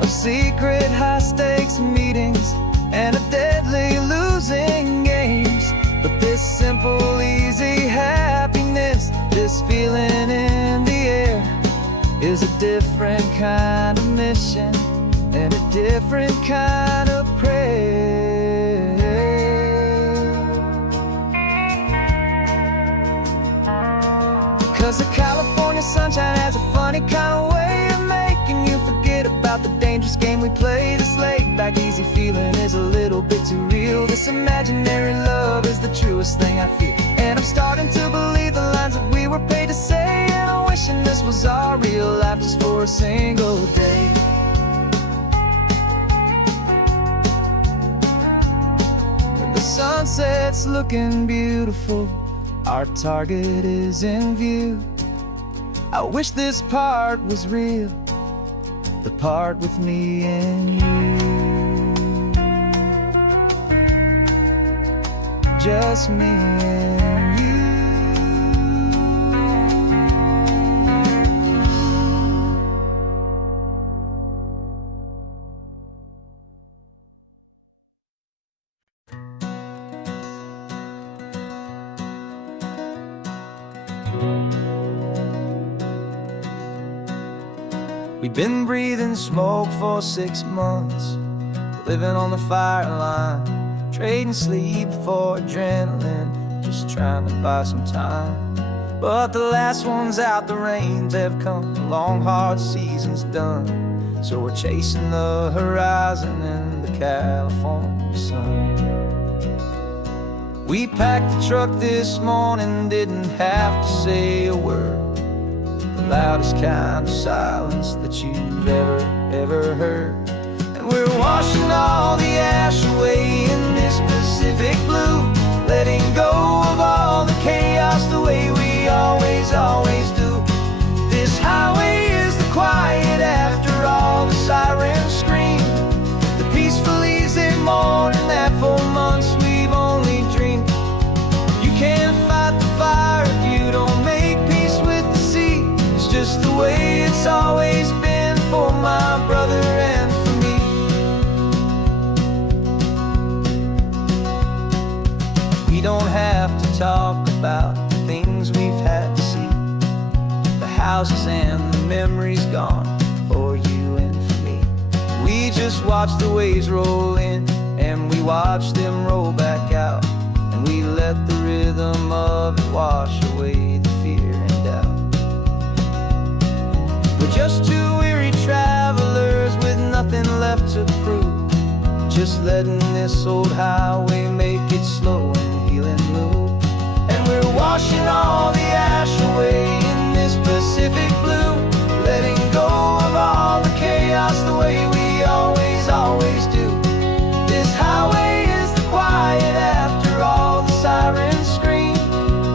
of secret high-stakes meetings and of deadly losing games. But this simple, easy happiness, this feeling in the air, is a different kind of mission and a different kind of prayer. 'Cause the California sunshine has a funny kind of way of making you forget about the dangerous game we play. This laid back easy feeling is a little bit too real. This imaginary love is the truest thing I feel. And I'm starting to believe the lines that we were paid to say. And I'm wishing this was our real life just for a single day. When the sunset's looking beautiful, our target is in view. I wish this part was real, the part with me and you. Just me and you. We've been breathing smoke for 6 months, living on the fire line, trading sleep for adrenaline, just trying to buy some time. But the last one's out, the rains have come, the long hard season's done. So we're chasing the horizon in the California sun. We packed the truck this morning, didn't have to say a word. The loudest kind of silence that you've ever heard. And we're washing all the ash away in this Pacific blue, letting go of all the chaos the way we always do. This highway is the quiet after all the sirens scream, the peaceful easy morning that for months we've only dreamed. You can't fight the fire if you don't make peace with the sea. It's just the way it's always been for my brother and for me. We don't have to talk about the things we've had to see, the houses and the memories gone for you and for me. We just watch the waves roll in and we watch them roll back out, and we let the rhythm of it wash away the fear and doubt. We're just two weary travelers with nothing left to prove, just letting this old highway make it slow and healing move. And we're washing all the ash away in this Pacific blue, letting go of all the chaos the way we always do. This highway is the quiet after all the sirens scream,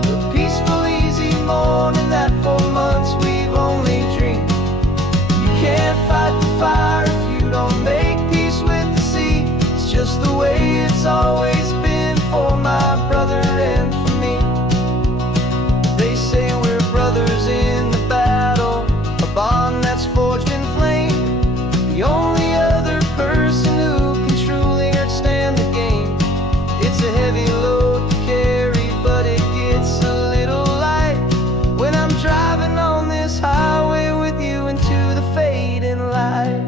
the peaceful easy morning that for months we've only dreamed. You can't fight the fire if you don't make peace with the sea. It's just the way it's always been for my brother and for me. They say we're brothers in the battle, a bond that's forged in flame. The only other person who can truly understand the game. It's a heavy load to carry, but it gets a little light when I'm driving on this highway with you into the fading light.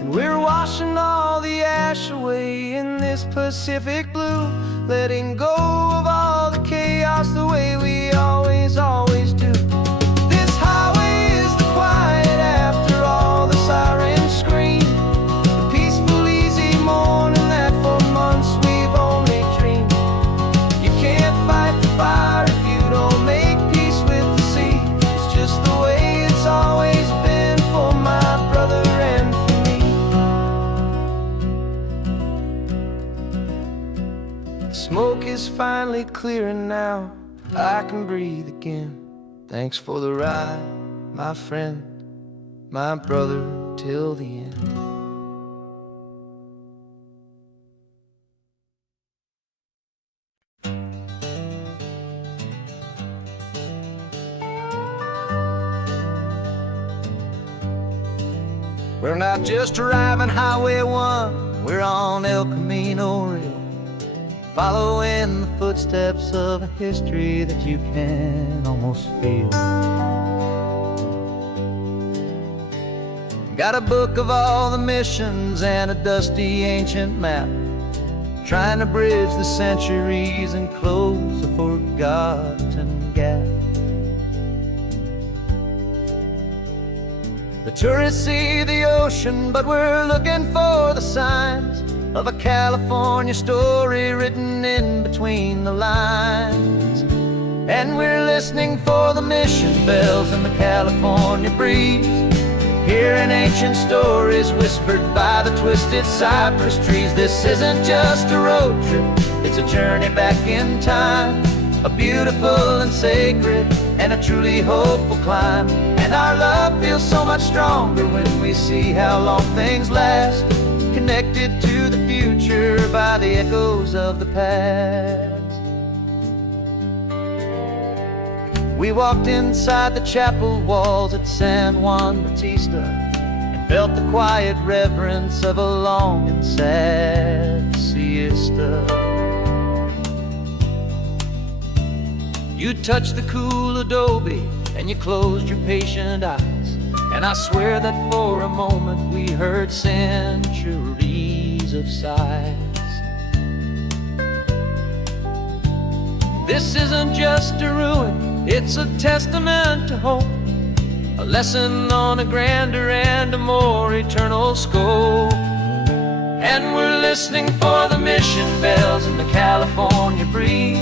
And we're washing all the ash away in this Pacific blue, letting go of all the chaos the way we always do. This highway is the quiet after all the sirens scream, the peaceful easy morning that for months we've only dreamed. You can't fight the fire if you don't make peace with the sea. It's just the way it's always been for my is finally clearing now. I can breathe again. Thanks for the ride, my friend, my brother, till the end. We're not just driving Highway 1, we're on El Camino Real, following the footsteps of a history that you can almost feel. Got a book of all the missions and a dusty ancient map, trying to bridge the centuries and close a forgotten gap. The tourists see the ocean, but we're looking for the signs of a California story written in between the lines. And we're listening for the mission bells in the California breeze, hearing ancient stories whispered by the twisted cypress trees. This isn't just a road trip, it's a journey back in time, a beautiful and sacred and a truly hopeful climb. And our love feels so much stronger when we see how long things last, connected to the future by the echoes of the past. We walked inside the chapel walls at San Juan Bautista and felt the quiet reverence of a long and sad siesta. You touched the cool adobe and you closed your patient eyes, and I swear that for a moment we heard centuries of sighs. This isn't just a ruin, it's a testament to hope, a lesson on a grander and a more eternal scope. And we're listening for the mission bells in the California breeze,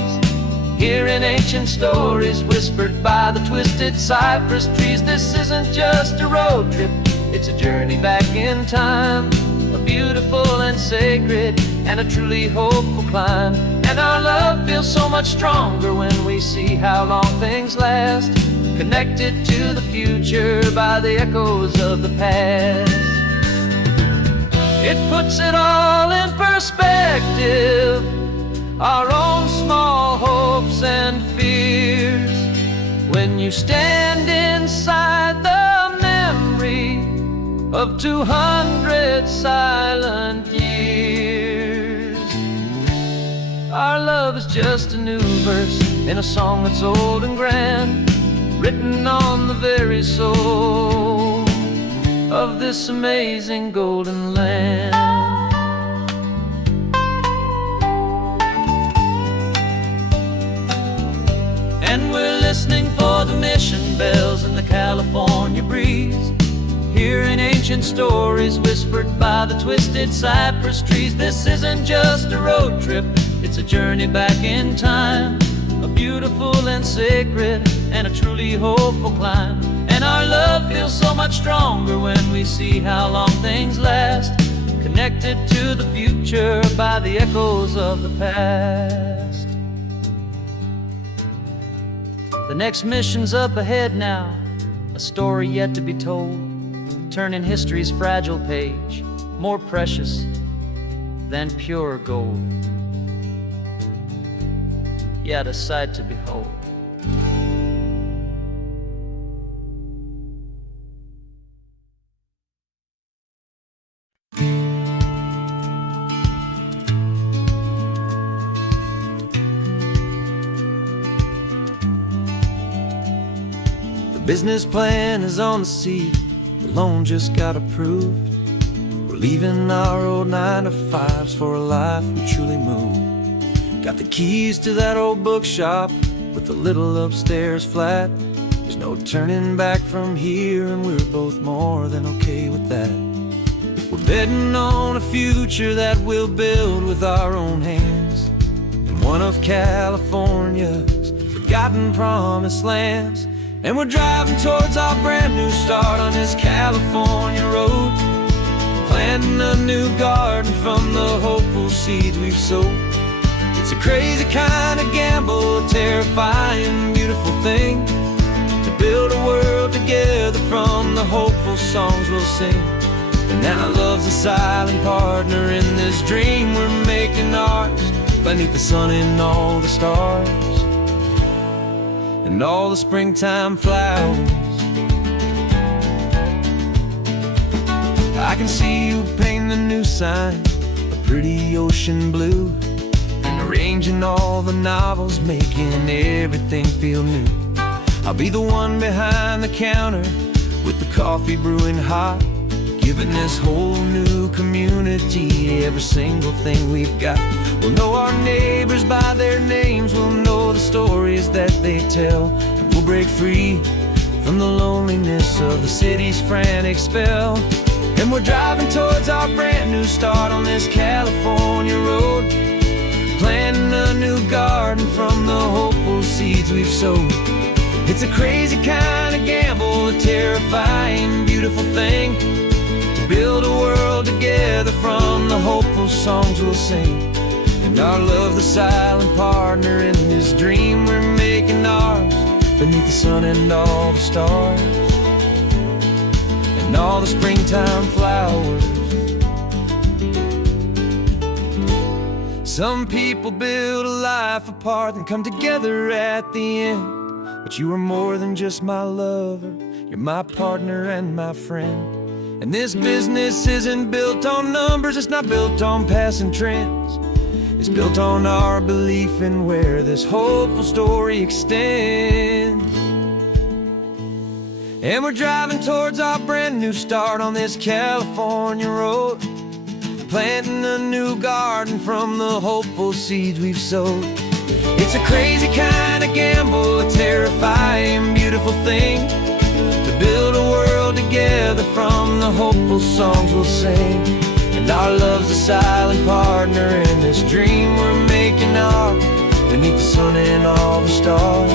hearing ancient stories whispered by the twisted cypress trees. This isn't just a road trip, it's a journey back in time, a beautiful and sacred and a truly hopeful climb. And our love feels so much stronger when we see how long things last, connected to the future by the echoes of the past. It puts it all in perspective, our own small hopes and fears, when you stand inside the memory of 200 silent years. Our love is just a new verse in a song that's old and grand, written on the very soul of this amazing golden land. And we're listening for the mission bells in the California breeze, hearing ancient stories whispered by the twisted cypress trees. This isn't just a road trip, it's a journey back in time, a beautiful and sacred and a truly hopeful climb. And our love feels so much stronger when we see how long things last, connected to the future by the echoes of the past. The next mission's up ahead now, a story yet to be told, turning history's fragile page more precious than pure gold. Yet a sight to behold. The business plan is on the seat, the loan just got approved. We're leaving our old 9-to-5s for a life we truly move. Got the keys to that old bookshop with the little upstairs flat. There's no turning back from here, and we're both more than okay with that. We're betting on a future that we'll build with our own hands, in one of California's forgotten promised lands. And we're driving towards our brand new start on this California road, planting a new garden from the hopeful seeds we've sowed. It's It's a crazy kind of gamble, a terrifying, beautiful thing, to build a world together from the hopeful songs we'll sing. And now love's a silent partner in this dream we're making ours, beneath the sun and all the stars and all the springtime flowers. I can see you painting the new sign a pretty ocean blue, and arranging all the novels, making everything feel new. I'll be the one behind the counter with the coffee brewing hot, giving this whole new community every single thing we've got. We'll know our neighbors by their names, we'll know the stories that they tell, and we'll break free from the loneliness of the city's frantic spell. And we're driving towards our brand new start on this California road, planting a new garden from the hopeful seeds we've sowed. It's a crazy kind of gamble, a terrifying, beautiful thing, to build a world together from the hopeful songs we'll sing. And our love's the silent partner in this dream we're making ours, beneath the sun and all the stars and all the springtime flowers. Some people build a life apart and come together at the end, but you are more than just my lover, you're my partner and my friend. And this business isn't built on numbers, it's not built on passing trends, it's built on our belief in where this hopeful story extends. And we're driving towards our brand new start on this California road, planting a new garden from the hopeful seeds we've sowed. It's a crazy kind of gamble, a terrifying, beautiful thing, to build a world together from the hopeful songs we'll sing. And our love's a silent partner in this dream we're making ours, beneath the sun and all the stars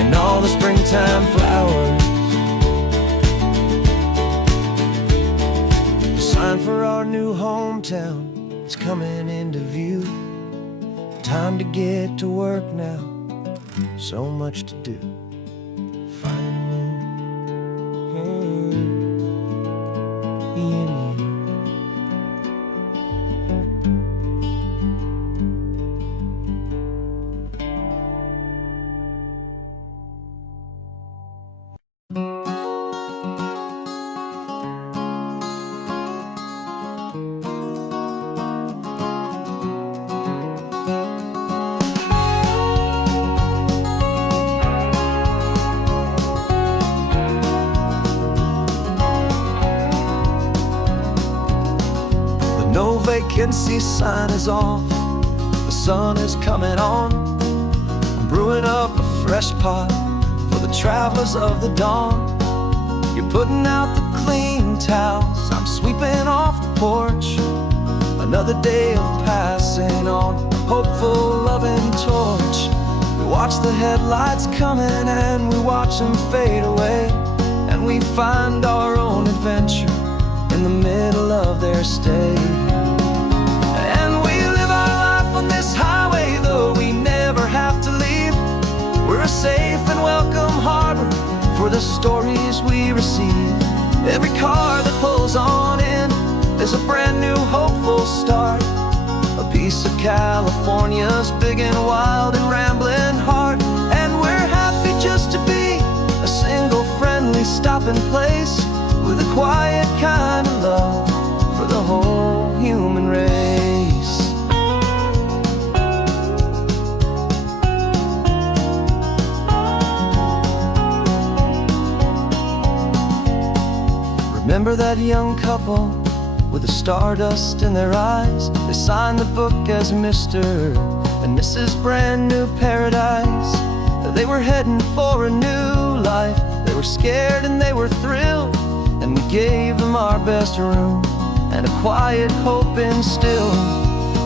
and all the springtime flowers. The sign for our new hometown is coming into view. Time to get to work now, so much to do. Finding me in you. No vacancy sign is off, the sun is coming on. I'm brewing up a fresh pot for the travelers of the dawn. You're putting out the clean towels, I'm sweeping off the porch. Another day of passing on a hopeful, loving torch. We watch the headlights coming and we watch them fade away, and we find our own adventure in the middle of their stay. And we live our life on this highway, though we never have to leave. We're a safe and welcome harbor for the stories we receive. Every car that pulls on in is a brand new hopeful start, a piece of California's big and wild and rambling heart. And we're happy just to be a single friendly stopping place, with a quiet kind of love for the whole human race. Remember that young couple with the stardust in their eyes? They signed the book as Mr. and Mrs. Brand New Paradise. They were heading for a new life, they were scared and they were thrilled, and we gave them our best room and a quiet hope instilled.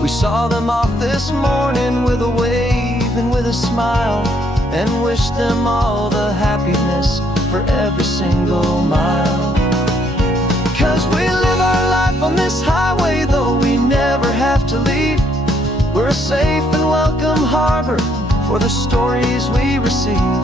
We saw them off this morning with a wave and with a smile, and wished them all the happiness for every single mile. 'Cause we live our life on this highway, though we never have to leave. a safe and welcome harbor for the stories we receive.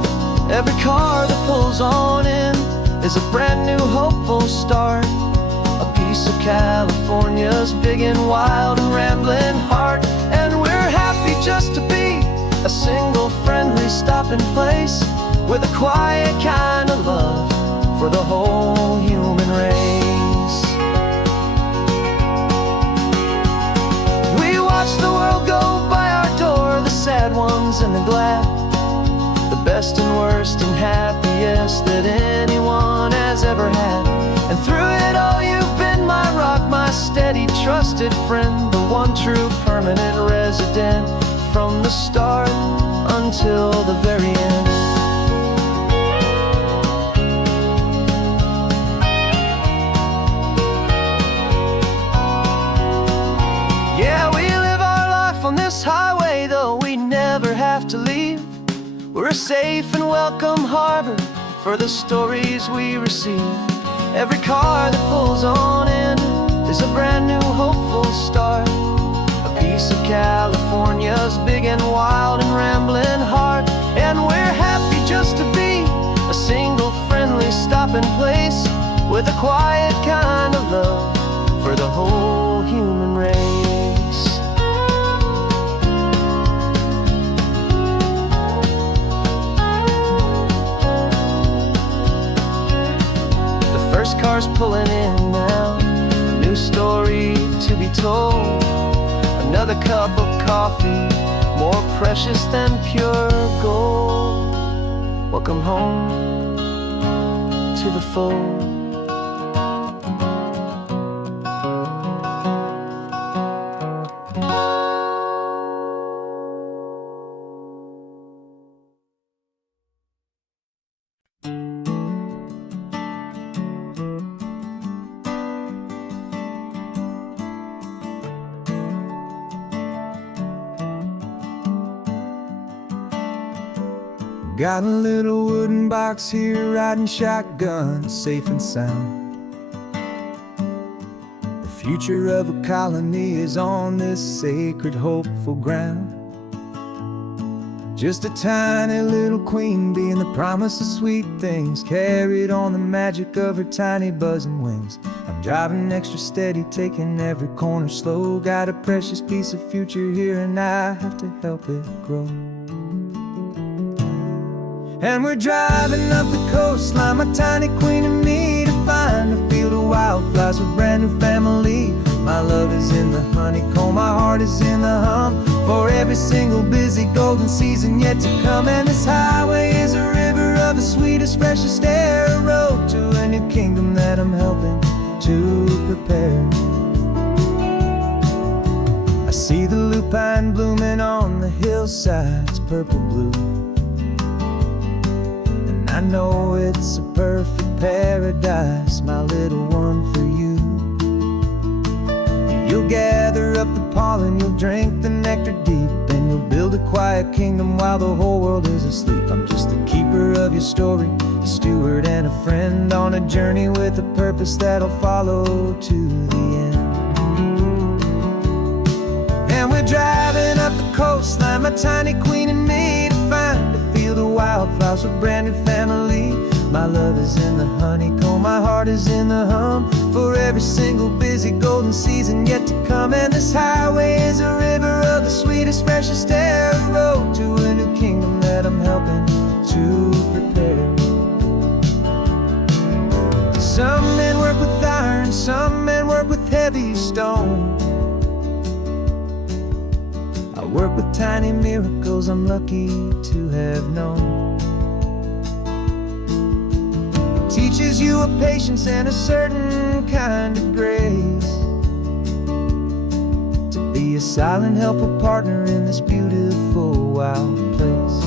Every car that pulls on in is a brand new hopeful start, a piece of California's big and wild and rambling heart. And we're happy just to be a single friendly stopping place with a quiet kind of love for the whole human race. We watch the world go by our door, the sad ones and the glad, the best and worst and happiest that anyone has ever had. And through it all you've been my rock, my steady trusted friend, the one true permanent resident from the start until the very end. Yeah, we live our life on this highway, though we never have to leave. We're a safe and welcome harbor for the stories we receive. Every car that pulls on in is a brand new hopeful start, a piece of California's big and wild and rambling heart. And we're happy just to be a single friendly stopping place with a quiet kind of love for the whole human race. First car's pulling in now, a new story to be told. Another cup of coffee, more precious than pure gold. Welcome home to the fold. Got a little wooden box here, riding shotgun, safe and sound. The future of a colony is on this sacred, hopeful ground. Just a tiny little queen bee and the promise of sweet things, carried on the magic of her tiny buzzing wings. I'm driving extra steady, taking every corner slow. Got a precious piece of future here and I have to help it grow. And we're driving up the coastline, my tiny queen and me, to find a field of wildflowers, a brand new family. My love is in the honeycomb, my heart is in the hum, for every single busy golden season yet to come. And this highway is a river of the sweetest, freshest air, a road to a new kingdom that I'm helping to prepare. I see the lupine blooming on the hillsides, purple blue. I know it's a perfect paradise, my little one, for you. You'll gather up the pollen, you'll drink the nectar deep, and you'll build a quiet kingdom while the whole world is asleep. I'm just the keeper of your story, a steward and a friend, on a journey with a purpose that'll follow to the end. And we're driving up the coastline, my tiny queen and me, to find a field of wildflowers, a brand new family. My love is in the honeycomb, my heart is in the hum, for every single busy golden season yet to come. And this highway is a river of the sweetest, freshest air, a road to a new kingdom that I'm helping to prepare. Some men work with iron, some men work with heavy stone. I work with tiny miracles I'm lucky to have known. It teaches you a patience and a certain kind of grace, to be a silent, helpful partner in this beautiful, wild place.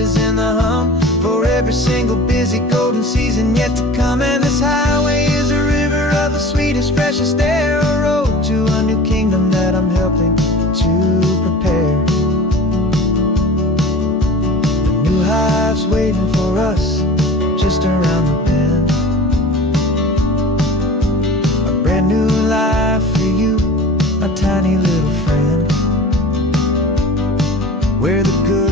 is in the hum for every single busy golden season yet to come. And this highway is a river of the sweetest, freshest air, a road to a new kingdom that I'm helping to prepare. The new hive's waiting for us just around the bend, a brand new life for you, my tiny little friend, where the good